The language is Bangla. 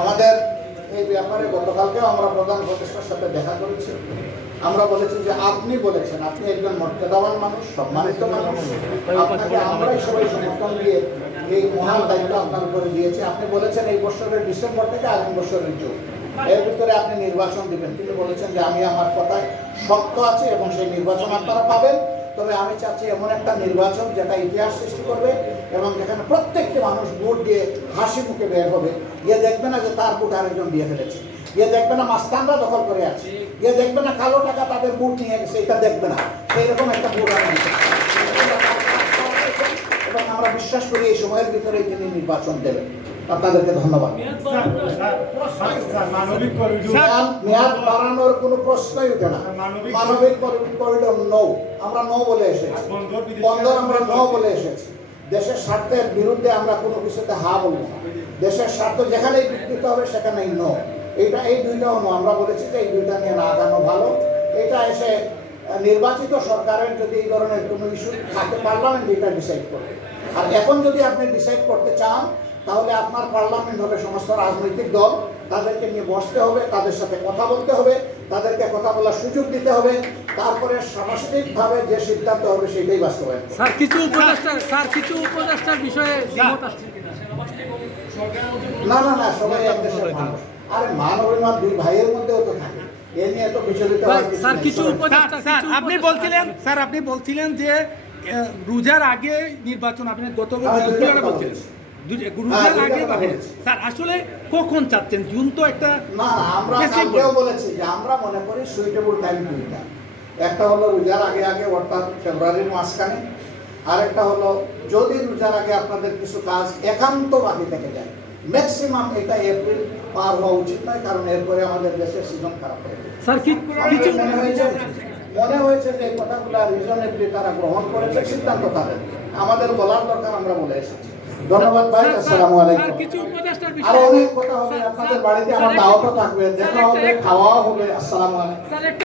আমাদের এই ব্যাপারে গতকালকেও আমরা প্রধান উপদেষ্টার সাথে দেখা করেছি। আমরা বলেছি যে আপনি বলেছেন, আপনি একজন মর্যাদাবান মানুষ, সম্মানিত মানুষ। আপনাকে আমরাই সবাই সমর্থন দিয়ে এই মহান দায়িত্ব আপনার উপরে দিয়েছি। আপনি বলেছেন এই বছরের ডিসেম্বর থেকে আগামী বছরের জুন। এর ভিতরে আপনি নির্বাচন দিবেন। তিনি বলেছেন যে আমি আমার কথায় শক্ত আছে এবং সেই নির্বাচন আপনারা পাবেন। তবে আমি চাচ্ছি এমন একটা নির্বাচন যেটা ইতিহাস সৃষ্টি করবে এবং যেখানে প্রত্যেকটি মানুষ ভোট দিয়ে হাসি মুখে বের হবে। গিয়ে দেখবে না যে তার ভোট আরেকজন দিয়ে ফেলেছে। গিয়ে দেখবে না মাস্তানরা দখল করে আছে। গিয়ে দেখবে না কালো টাকা তাদের ভোট নিয়ে গেছে, এটা দেখবে না। সেই রকম একটা ভোট আমি এবং আমরা বিশ্বাস করি এই সময়ের ভিতরেই তিনি নির্বাচন দেবেন। আপনাদেরকে ধন্যবাদ। মেয়াদ বাড়ানোর কোনো প্রশ্নই উঠে না। মানবিক- করিডোর নৌ আমরা নৌ বলে এসেছি। বন্দর আমরা ন বলে এসেছি। দেশের স্বার্থের বিরুদ্ধে আমরা কোনো কিছুতে হা বলব না। দেশের স্বার্থ যেখানেই বিকৃত হবে সেখানেই ন এইটা এই দুইটাও ন আমরা বলেছি যে এই দুইটা নিয়ে না আগানো ভালো। এটা এসে নির্বাচিত সরকারের যদি এই ধরনের কোনো ইস্যু থাকে পার্লামেন্ট এটা ডিসাইড করবে। আর এখন যদি আপনি ডিসাইড করতে চান তাহলে আপনার পার্লামেন্ট হবে সমস্ত রাজনৈতিক দল। তাদেরকে নিয়ে বসতে হবে তাদের সাথে কথা বলতে হবে তাদেরকে কথা বলার সুযোগ দিতে হবে। তারপরে সাংস্কৃতিকভাবে যে সিদ্ধান্ত হবে সেটাই বাস্তবায়ন স্যার কিছু উপদেষ্টার স্যার কিছু উপদেষ্টার বিষয়ে? না না না সবাই এক দেশের মানুষ। আরে মান অভিমান দুই ভাইয়ের মধ্যেও তো থাকে। এ নিয়ে তো বিচলিত ভাই, হওয়ার কিছু স্যার কিছু উপদেষ্টা স্যার আপনি বলছিলেন স্যার আপনি বলছিলেন যে রোজার আগে নির্বাচন আপনি গত বলছিলেন। হ্যাঁ, রোজার দুইটা আগে কথা পাবেন বলেছি। স্যার আসলে কখন চাচ্ছেন? জুন তো একটা না না আমরা বেশি বলেছি। যে আমরা মনে করি সুইটেবল টাইম দুইটা। একটা হলো রোজার আগে আগে অর্থাৎ ফেব্রুয়ারির মাঝখানে আরেকটা হলো যদি রোজার আগে আপনাদের কিছু কাজ একান্ত বাকি থেকে যায় ম্যাক্সিমাম এটা এপ্রিল পার হওয়া উচিত নয় কারণ এরপরে আমাদের দেশের সিজন খারাপ হয়ে যাবে। স্যার কিছু মনে হয়েছে যে এই কথাগুলো রিজনেবলি তারা গ্রহণ করেছে সিদ্ধান্ত তাদের। আমাদের বলার দরকার আমরা বলে এসেছি। ধন্যবাদ ভাই স্যার, আসসালামু স্যার, আলাইকুম। কিছু উপদেষ্টার আরও বিষয়ে অনেক কথা হবে স্যার, আপনাদের স্যার, বাড়িতে স্যার, আমার একটা- দাওয়াতও থাকবে দেখা স্যার, হবে একটা- খাওয়াও হবে আসসালামু আলাইকুম। স্যার একটা